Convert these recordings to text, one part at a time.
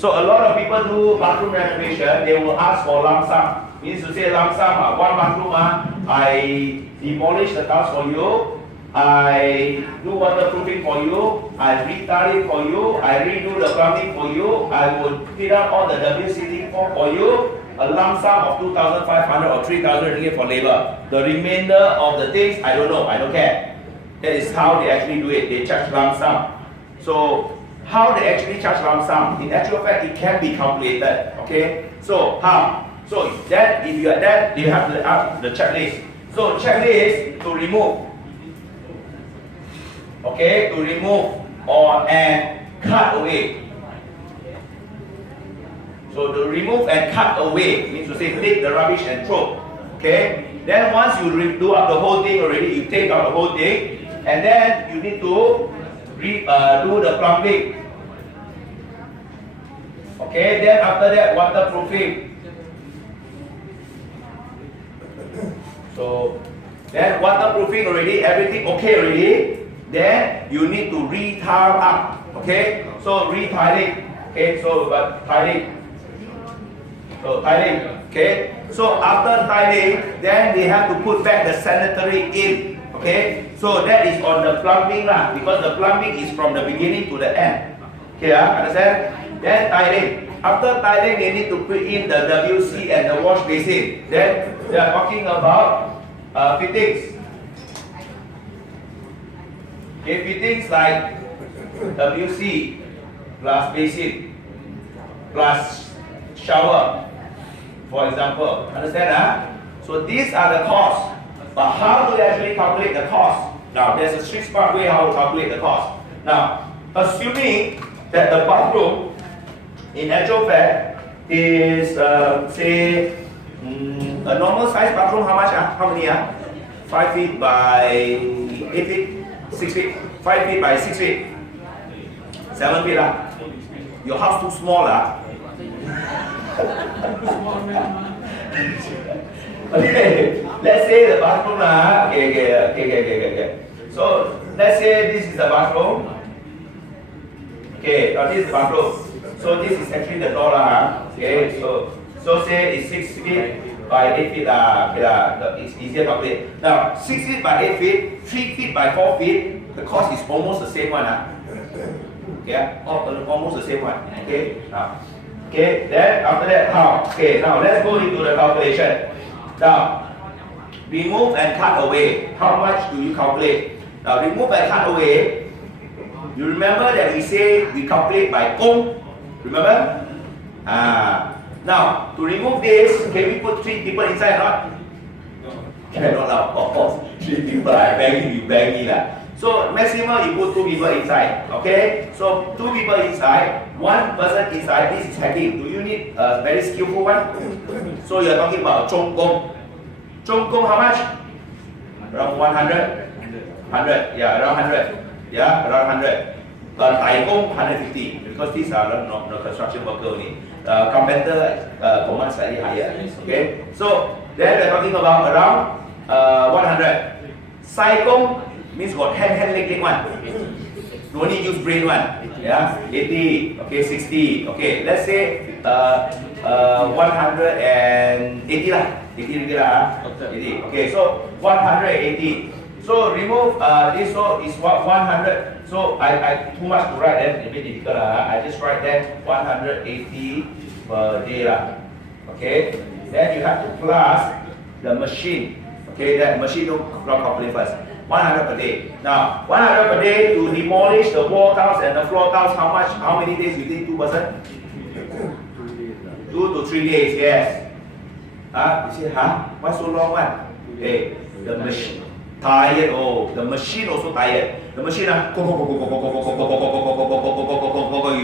So a lot of people do bathroom renovation, they will ask for lump sum. Means to say lump sum, one bathroom, I demolish the tiles for you, I do waterproofing for you, I retile it for you, I redo the plumbing for you, I will fill out all the WCT form for you, a lump sum of 2,500 or 3,000 ringgit for labor. The remainder of the things, I don't know, I don't care. That is how they actually do it, they charge lump sum. So, how they actually charge lump sum, in actual fact, it can be calculated, okay? So, how? So, that, if you are that, you have the checklist. So, checklist to remove. Okay, to remove or and cut away. So to remove and cut away means to say take the rubbish and throw. Okay. Then once you do up the whole thing already, you take out the whole thing, and then you need to do the plumbing. Okay. Then after that, waterproofing. So then waterproofing already, everything okay already. Then you need to retile up, okay? So retiling, okay? So tiling, so tiling, okay? So after tiling, then they have to put back the sanitary in, okay? So that is on the plumbing lah, because the plumbing is from the beginning to the end, okay? Understand? Then tiling. After tiling, they need to put in the WC and the wash basin. Then they are talking about fittings. Okay, fittings like WC plus basin plus shower, for example. Understand? So these are the costs. But how do they actually calculate the cost? Now there's a six-part way how to calculate the cost. Now, assuming that the bathroom in actual fact is say a normal size bathroom, how much? How many? 5 feet by 8 feet. 6 feet, 5 feet by 6 feet, 7 feet lah. Your house too small lah. Okay, let's say the bathroom lah. Okay. So let's say this is the bathroom. Okay, now this is the bathroom. So this is actually the door lah. Okay, so say it's 6 feet by 8 feet lah. Okay lah, it's easier to calculate. Now 6 feet by 8 feet, 3 feet by 4 feet. The cost is almost the same one. Okay, almost the same one. Okay, okay. Then after that, how? Okay, now let's go into the calculation. Now, remove and cut away. How much do you calculate? Now, remove and cut away. You remember that we say we calculate by kong. Remember? Now, to remove this, can we put 3 people inside or not? Cannot lah, of course. 3 people, I beg you beg me lah. So maximum you put 2 people inside, okay? So 2 people inside, 1 person inside. This is hacking. Do you need a very skillful one? So you're talking about Chong Gong. Chong Gong how much? Around 100? 100, yeah, around 100. Yeah, around 100. But Tai Gong 150 because these are not construction worker only. Carpenter command slightly higher. Okay, so then we're talking about around 100. Sai Gong means got hand, leg one. No need use brain one. Yeah, 80, okay, 60. Okay, let's say 180 lah. 80 ringgit lah. 80. Okay, so 180. So remove this, so is what 100. So I too much to write then, a bit difficult lah. I just write then 180 per day lah. Okay, then you have to plus the machine. Okay, that machine don't calculate first. 100 per day. Now, 100 per day to demolish the wall tiles and the floor tiles. How much? How many days you think 2 person? 2 to 3 days. Yes. You say, why so long one? Okay, the machine tired. Oh, the machine also tired. The machine you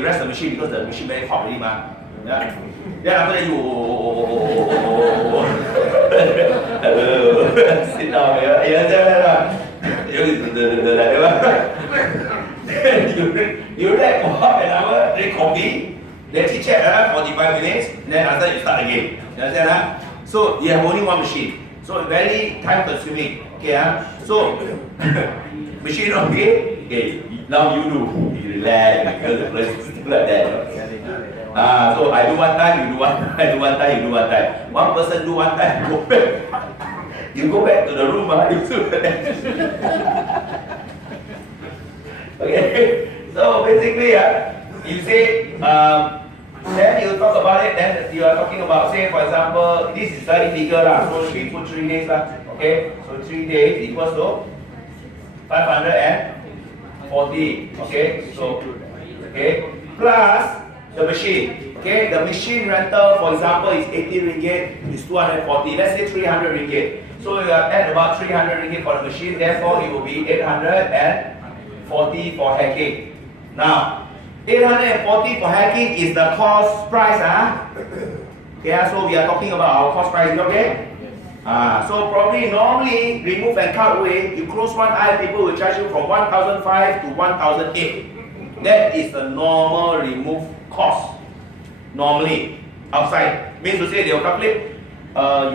rest the machine because the machine very hot already ma. Yeah. Then after that you sit down. You read for half an hour, drink coffee, then chit chat 45 minutes, then after you start again. You understand? So you have only one machine. So very time consuming. Okay, so machine okay, now you do. You relax, because the place is like that. So I do one time, you do one time, I do one time, you do one time. One person do one time, go back. You go back to the room, you do the next. Okay, so basically, you say, then you talk about it, then you are talking about, say, for example, this is very bigger, so 3 put 3 days, okay, so 3 days equals to 540, okay, so, okay, plus the machine, okay, the machine rental, for example, is 80 ringgit, is 240, let's say 300 ringgit, so you are at about 300 ringgit for the machine, therefore it will be 840 for hacking. Now, 840 for hacking is the cost price, okay, so we are talking about our cost price, okay? So probably normally remove and cut away, you close one eye, people will charge you from 1,500 to 1,800. That is the normal remove cost. Normally, outside. Means to say they will calculate,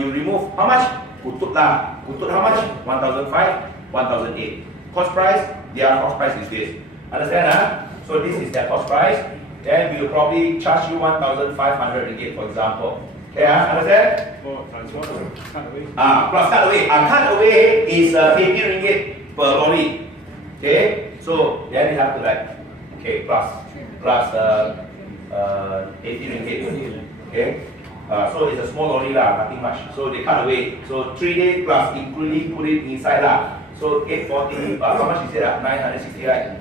you remove how much? Kutut lah. Kutut how much? 1,500, 1,800. Cost price, their cost price is this. Understand? So this is their cost price. Then we will probably charge you 1,500 ringgit, for example. Okay, understand? Plus cut away. Cut away is 80 ringgit per lorry. Okay, so then you have to like, okay, plus 80 ringgit. Okay, so it's a small lorry lah, nothing much. So they cut away. So 3 days plus including put it inside lah. So 840. How much is it? 960, right?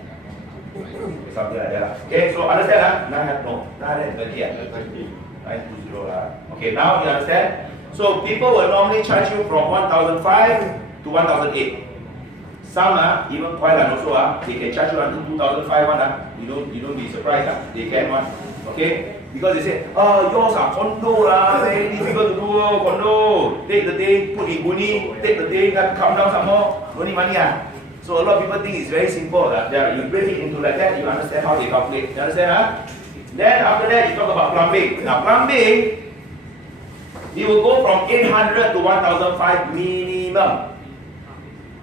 Something like that. Okay, so understand? 920. 920 lah. Okay, now you understand? So people will normally charge you from 1,500 to 1,800. Some even Thailand also they can charge you until 2,500. You don't be surprised they can one. Okay, because they say, yours are condo lah, very difficult to do condo. Take the thing, put in bunny, take the thing, come down some more, no need money So a lot of people think it's very simple. You break it into like that, you understand how they calculate. You understand? Then after that, you talk about plumbing. Now plumbing, you will go from 800 to 1,500 minimum.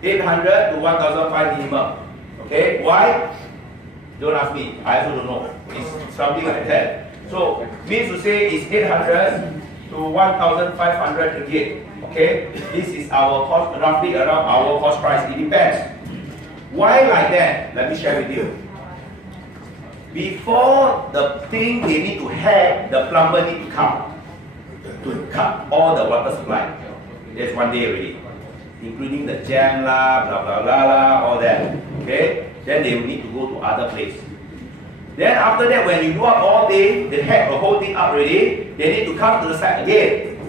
800 to 1,500 minimum. Okay, why? Don't ask me. I also don't know. It's something like that. So means to say it's 800 to 1,500 ringgit. Okay, this is our cost, roughly around our cost price. It depends. Why like that? Let me share with you. Before the thing they need to have, the plumber need to come to cut all the water supply. That's one day already, including the jam lah, blah blah blah lah, all that. Okay, then they will need to go to other place. Then after that, when you do up all day, they have the whole thing up already. They need to come to the site again.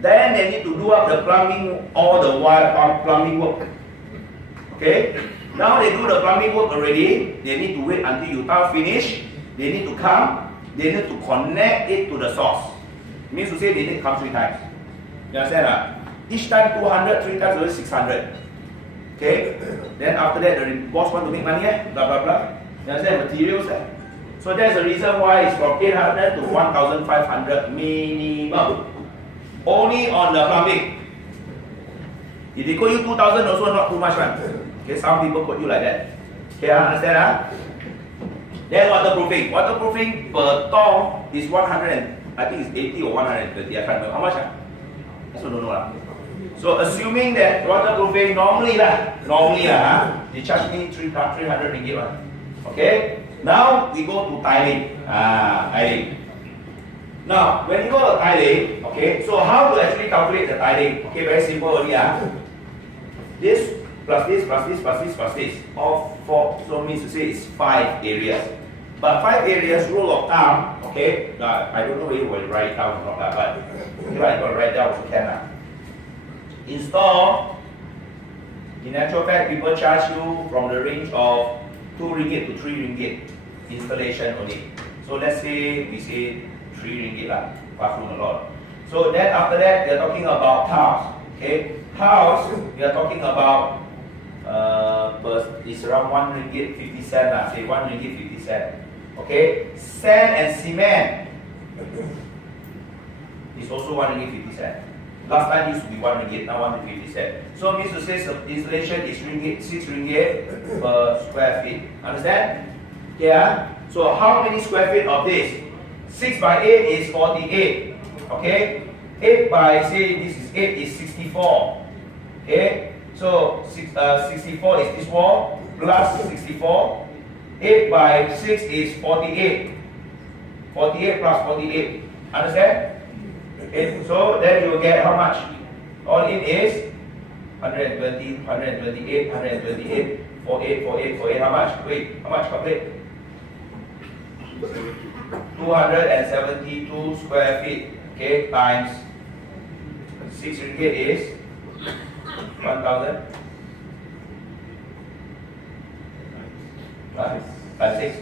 Then they need to do up the plumbing, all the wire plumbing work. Okay. Now they do the plumbing work already. They need to wait until you tile finish. They need to come. They need to connect it to the source. Means to say they need to come 3 times. You understand? Each time 200, 3 times only 600. Okay. Then after that, the boss want to make money. Blah blah blah. You understand? Materials. So that's the reason why it's from 800 to 1,500 minimum. Only on the plumbing. If they quote you 2,000, also not too much, man. Okay, some people quote you like that. Okay, understand? Then waterproofing. Waterproofing per tong is 100. I think it's 80 or 130. I can't remember how much. I also don't know So assuming that waterproofing normally they charge me 300 ringgit. Okay. Now we go to tiling. Tiling. Now when you go to tiling, okay. So how to actually calculate the tiling? Okay, very simple only. This plus this plus this plus this plus this. All 4. So means to say it's 5 areas. But 5 areas rule of thumb. Okay. I don't know whether we'll write it down or not, but if I got write down, also can. Install. In actual fact, people charge you from the range of 2 ringgit to 3 ringgit installation only. So let's say we say 3 ringgit lah, bathroom a lot. So then after that, we are talking about tiles. Okay, tiles we are talking about it's around 1 ringgit 50 cent lah. Say 1 ringgit 50 cent. Okay, sand and cement is also 1 ringgit 50 cent. Last time used to be 1 ringgit, now 1 ringgit 50 cent. So means to say installation is 6 ringgit per square feet. Understand? Yeah. So how many square feet of this? 6 by 8 is 48. Okay? 8 by, say this is 8 is 64. Okay? So 64 is this wall plus 64. 8 by 6 is 48. 48 plus 48. Understand? Okay, so then you will get how much? All in is 120, 128, 128, 48, 48, 48. How much? Wait, how much? Calculate. 272 square feet. Okay, times 6 ringgit is 1,000. Times 6.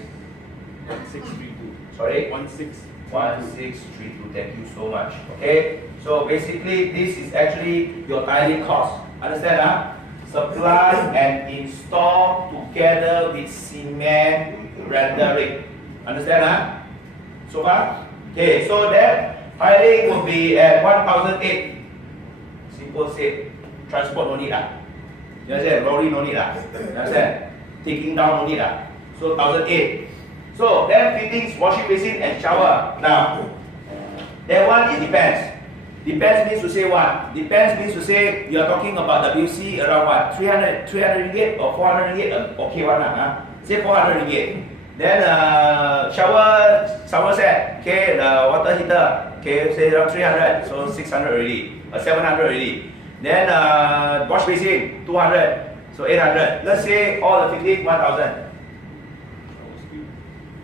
1632. Sorry? 1632. 1632. Thank you so much. Okay, so basically this is actually your tiling cost. Understand? Supply and install together with cement rendering. Understand? So far? Okay, so that tiling will be at 1,008. Simple said. Transport no need. You understand? Lorry no need. You understand? Taking down no need. So 1,008. So then fittings, washing basin and shower. Now, that one it depends. Depends means to say what? Depends means to say you are talking about WC around what? 300 ringgit or 400 ringgit? Okay one say 400 ringgit. Then shower set, okay, the water heater, okay, say around 300, so 600 already, 700 already. Then wash basin, 200, so 800. Let's say all the fitting 1,000.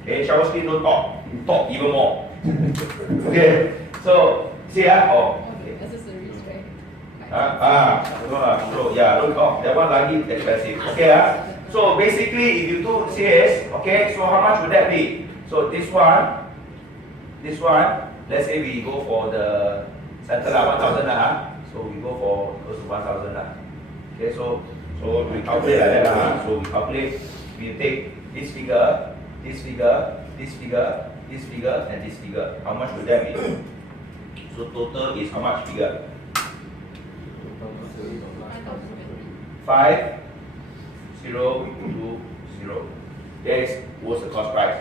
Okay, shower screen don't talk even more. Okay, so see accessories, right? So yeah, don't talk. That one likely expensive. Okay, so basically, if you do CS, okay, so how much would that be? So this one, let's say we go for the center 1,000 so we go for close to 1,000 Okay, so we calculate like that So we calculate, we take this figure, this figure, this figure, this figure, and this figure. How much would that be? So total is how much figure? 5,020. That was the cost price.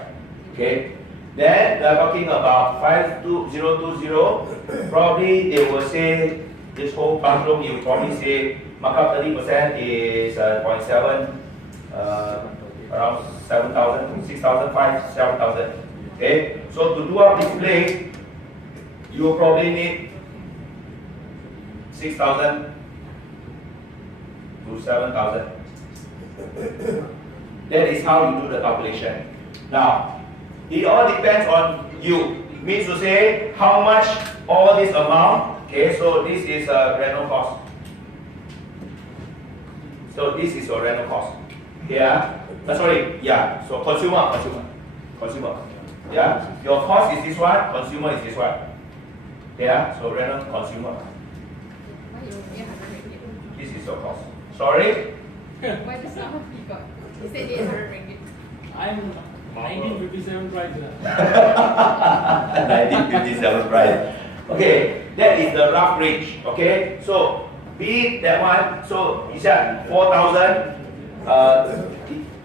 Okay. Then they're talking about 5,2020. Probably they will say this whole bathroom. You will probably say mark up 30% is 0.7, around 7,000, 6,500, 7,000. Okay. So to do up this place, you will probably need 6,000 to 7,000. That is how you do the calculation. Now, it all depends on you. It means to say how much all this amount. Okay, so this is a rental cost. So this is your rental cost. Yeah. So consumer. Yeah. Your cost is this one. Consumer is this one. Yeah. So rental consumer. Why you only 100 ringgit? This is your cost. Sorry. Why just now he got? He said 800 ringgit. I'm 1957 price. 1957 price. Okay, that is the rough range. Okay, so be that one. So you said 4,000,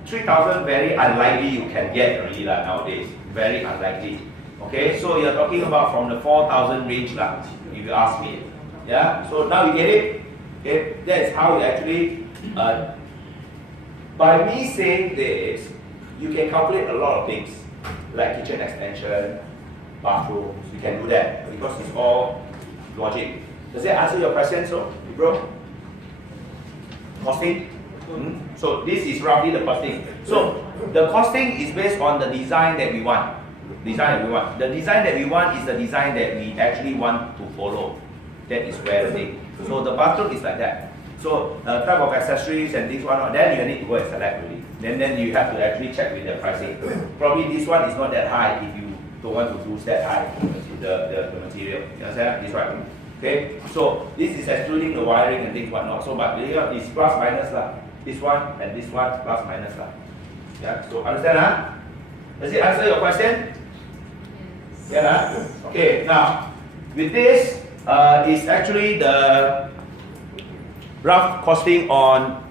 3,000 very unlikely you can get already nowadays. Very unlikely. Okay, so you're talking about from the 4,000 range if you ask me. Yeah, so now you get it. Okay, that is how you actually. By me saying this, you can calculate a lot of things like kitchen extension, bathrooms. You can do that because it's all logic. Does that answer your question, so bro? Costing. So this is roughly the costing. So the costing is based on the design that we want. The design that we want is the design that we actually want to follow. That is where the thing. So the bathroom is like that. So type of accessories and this one, then you need to go and select really. Then you have to actually check with the pricing. Probably this one is not that high if you don't want to use that high the material. You understand? This one. Okay. So this is excluding the wiring and things whatnot. So but it's plus minus lah. This one and this one plus minus lah. Yeah. So understand Does it answer your question? Yes. Yeah. Okay. Now with this is actually the rough costing on